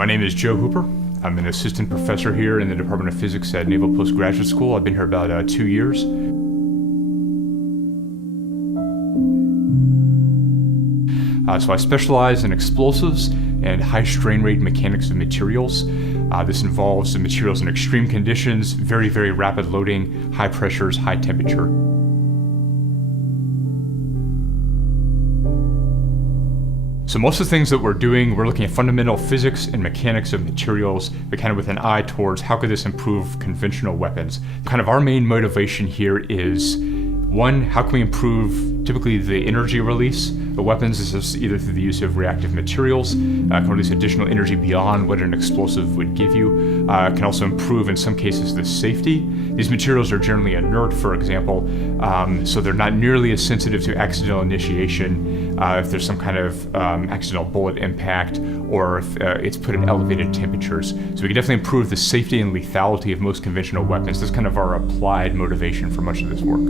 My name is Joe Hooper. I'm an assistant professor here in the Department of Physics at Naval Postgraduate School. I've been here about 2 years. So I specialize in explosives and high strain rate mechanics of materials. This involves the materials in extreme conditions, very, very rapid loading, high pressures, high temperature. So most of the things that we're doing, we're looking at fundamental physics and mechanics of materials, but kind of with an eye towards how could this improve conventional weapons. Kind of our main motivation here is, one, how can we improve typically the energy release of weapons? This is either through the use of reactive materials, can release additional energy beyond what an explosive would give you, can also improve in some cases the safety. These materials are generally inert, for example, so they're not nearly as sensitive to accidental initiation if there's some kind of accidental bullet impact or if it's put at elevated temperatures. So we can definitely improve the safety and lethality of most conventional weapons. That's kind of our applied motivation for much of this work.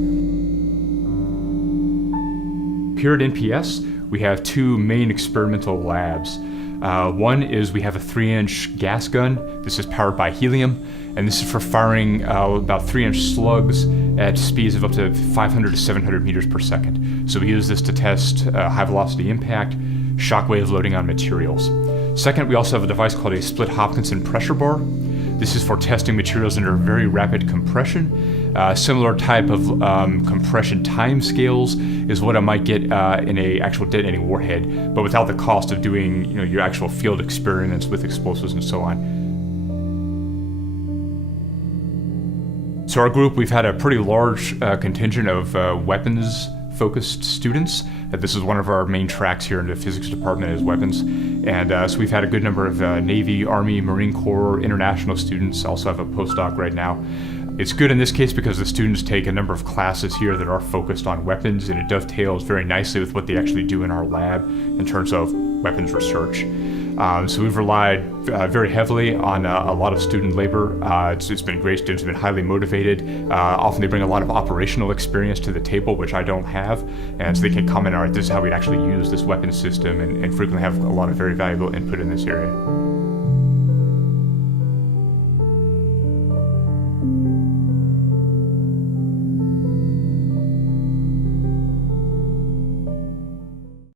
Here at NPS, we have two main experimental labs. One is we have a 3-inch gas gun. This is powered by helium, and this is for firing about 3-inch slugs at speeds of up to 500 to 700 meters per second. So we use this to test high velocity impact, shockwave loading on materials. Second, we also have a device called a split Hopkinson pressure bar. This is for testing materials under very rapid compression. Similar type of compression time scales is what I might get in an actual detonating warhead, but without the cost of doing your actual field experiments with explosives and so on. So our group, we've had a pretty large contingent of weapons-focused students. This is one of our main tracks here in the physics department is weapons. And so we've had a good number of Navy, Army, Marine Corps, international students. Also have a postdoc right now. It's good in this case because the students take a number of classes here that are focused on weapons, and it dovetails very nicely with what they actually do in our lab in terms of weapons research. So we've relied very heavily on a lot of student labor. It's been great. Students have been highly motivated. Often they bring a lot of operational experience to the table, which I don't have, and so they can comment on, this is how we actually use this weapon system, and frequently have a lot of very valuable input in this area.